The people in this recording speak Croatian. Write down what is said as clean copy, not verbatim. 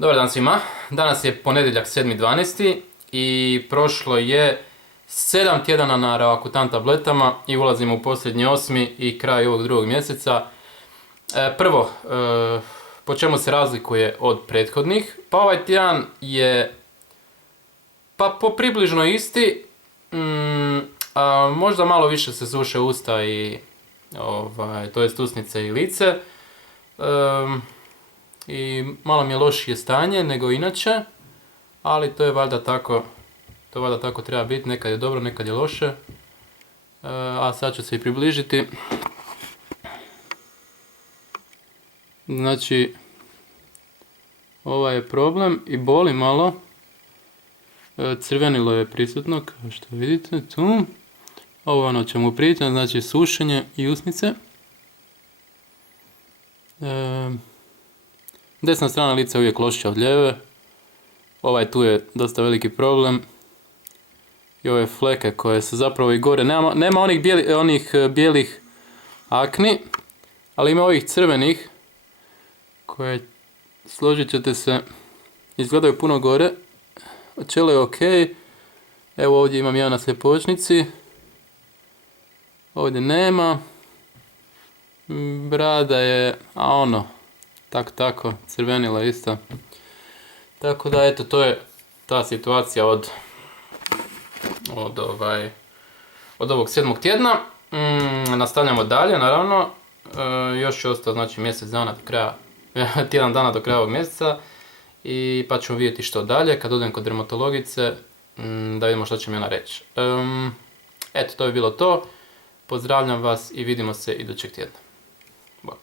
Dobar dan svima, danas je ponedjeljak 7.12. i prošlo je 7 tjedana na Ravakutan tabletama i ulazimo u posljednji 8. i kraj ovog drugog mjeseca. Prvo, po čemu se razlikuje od prethodnih? Pa ovaj tjedan je popribližno isti, a možda malo više se suše usta i to jest usnice i lice. I malo mi je lošije stanje nego inače, ali to je valjda tako treba biti, nekad je dobro, nekad je loše. A sad ću se i približiti. Znači, ovaj je problem i boli malo. Crvenilo je prisutno, kao što vidite tu. Ovo je ono čemu pričam, znači sušenje i usnice. Desna strana lica je uvijek lošija od lijeve. Ovaj tu je dosta veliki problem. I ove fleke koje su zapravo i gore. Nema onih bijelih akni, ali ima ovih crvenih koje, složit ćete se, izgledaju puno gore. Čelo je ok. Evo ovdje imam jedan na sljepočnici. Ovdje nema. Brada je, tako, crvenila isto. Tako da eto, to je ta situacija od ovog 7. tjedna. Nastavljamo dalje, naravno. Još je ostao, znači, mjesec dana do kraja, tjedan dana do kraja ovog mjeseca. I pa ćemo vidjeti što dalje, kad odem kod dermatologice, da vidimo što će mi ona reći. Eto, to bi bilo to. Pozdravljam vas i vidimo se idućeg tjedna. Bok.